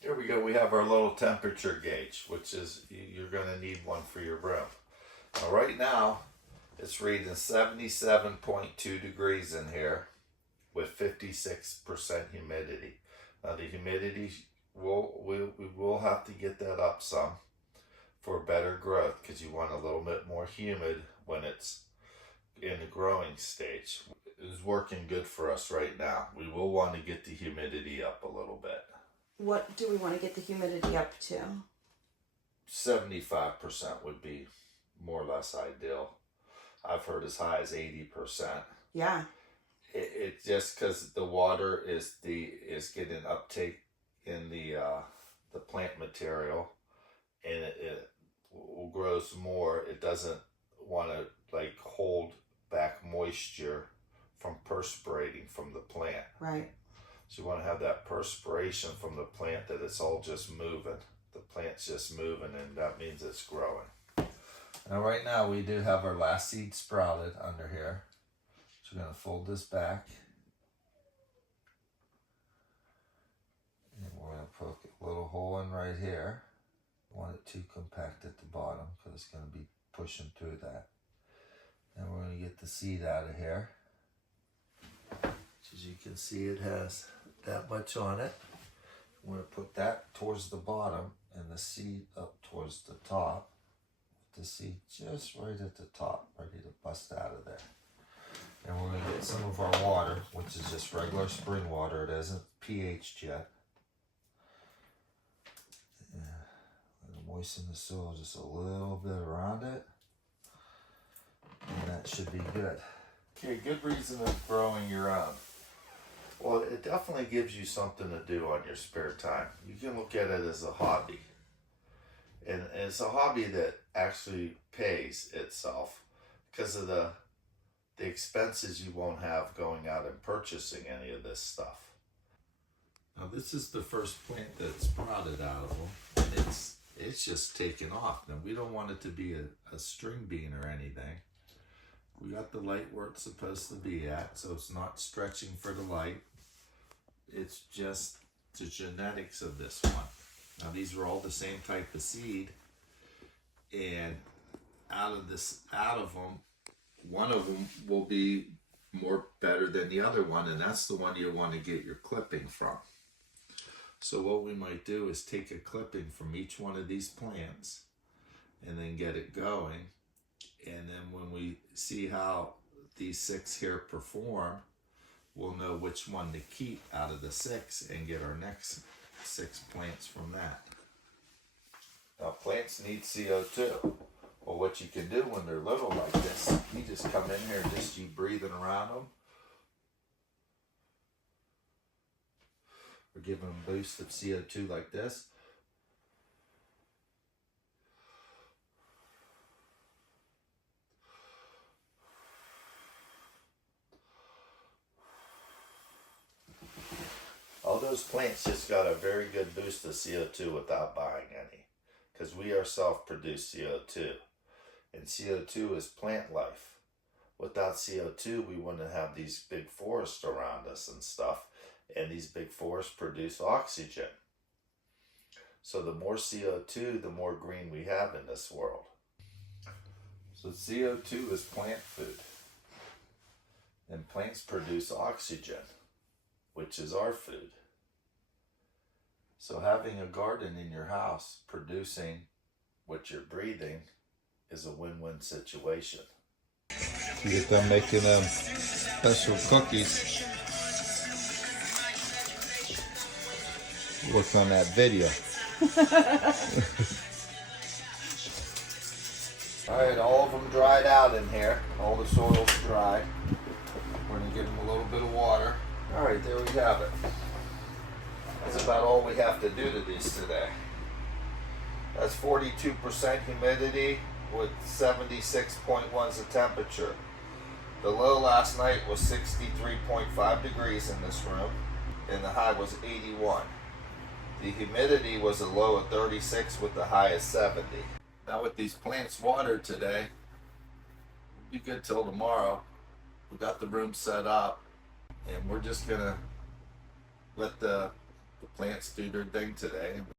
Here we go. We have our little temperature gauge, which is, you're going to need one for your room. Now, right now, it's reading 77.2 degrees in here with 56% humidity. Now, the humidity, we will have to get that up some for better growth, because you want a little bit more humid when it's in the growing stage. It is working good for us right now. We will want to get the humidity up a little bit. What do we want to get the humidity up to? 75% would be more or less ideal. I've heard as high as 80%. Yeah. It just because the water is getting uptake in the plant material, and it grows more. It doesn't want to like hold back moisture from perspirating from the plant. Right. So you want to have that perspiration from the plant, that it's all just moving. The plant's just moving, and that means it's growing. Now right now we do have our last seed sprouted under here. So we're going to fold this back. And we're going to poke a little hole in right here. Don't want it too compact at the bottom, because it's going to be pushing through that. And we're going to get the seed out of here. As you can see, it has that much on it. We're going to put that towards the bottom and the seed up towards the top. The seed just right at the top, ready to bust out of there. And we're going to get some of our water, which is just regular spring water. It isn't pH yet. Yeah. Moisten the soil just a little bit around it. And that should be good. Okay, good reason of growing your own. Well, it definitely gives you something to do on your spare time. You can look at it as a hobby. And it's a hobby that actually pays itself because of the expenses you won't have going out and purchasing any of this stuff. Now this is the first plant that's sprouted out of them. It's just taken off. Now we don't want it to be a string bean or anything. We got the light where it's supposed to be at, so it's not stretching for the light. It's just the genetics of this one. Now these are all the same type of seed, and out of them, one of them will be more better than the other one, and that's the one you want to get your clipping from. So what we might do is take a clipping from each one of these plants and then get it going. And then when we see how these 6 here perform, we'll know which one to keep out of the 6 and get our next 6 plants from that. Now plants need CO2. Well, what you can do when they're little like this, you just come in here and just you breathing around them. Or give them a boost of CO2 like this. All those plants just got a very good boost of CO2 without buying any, because we ourselves produce CO2, and CO2 is plant life. Without CO2, we wouldn't have these big forests around us and stuff, and these big forests produce oxygen. So the more CO2, the more green we have in this world. So CO2 is plant food, and plants produce oxygen, which is our food. So having a garden in your house producing what you're breathing is a win-win situation. You get them making special cookies. Look on that video. Alright, all of them dried out in here. All the soil's dry. We're going to give them a little bit of water. Alright, there we have it. That's about all we have to do to these today. That's 42% humidity with 76.1's the temperature. The low last night was 63.5 degrees in this room, and the high was 81. The humidity was a low of 36 with the high of 70. Now with these plants watered today, we'll be good till tomorrow. We got the room set up, and we're just gonna let the the plants do their thing today.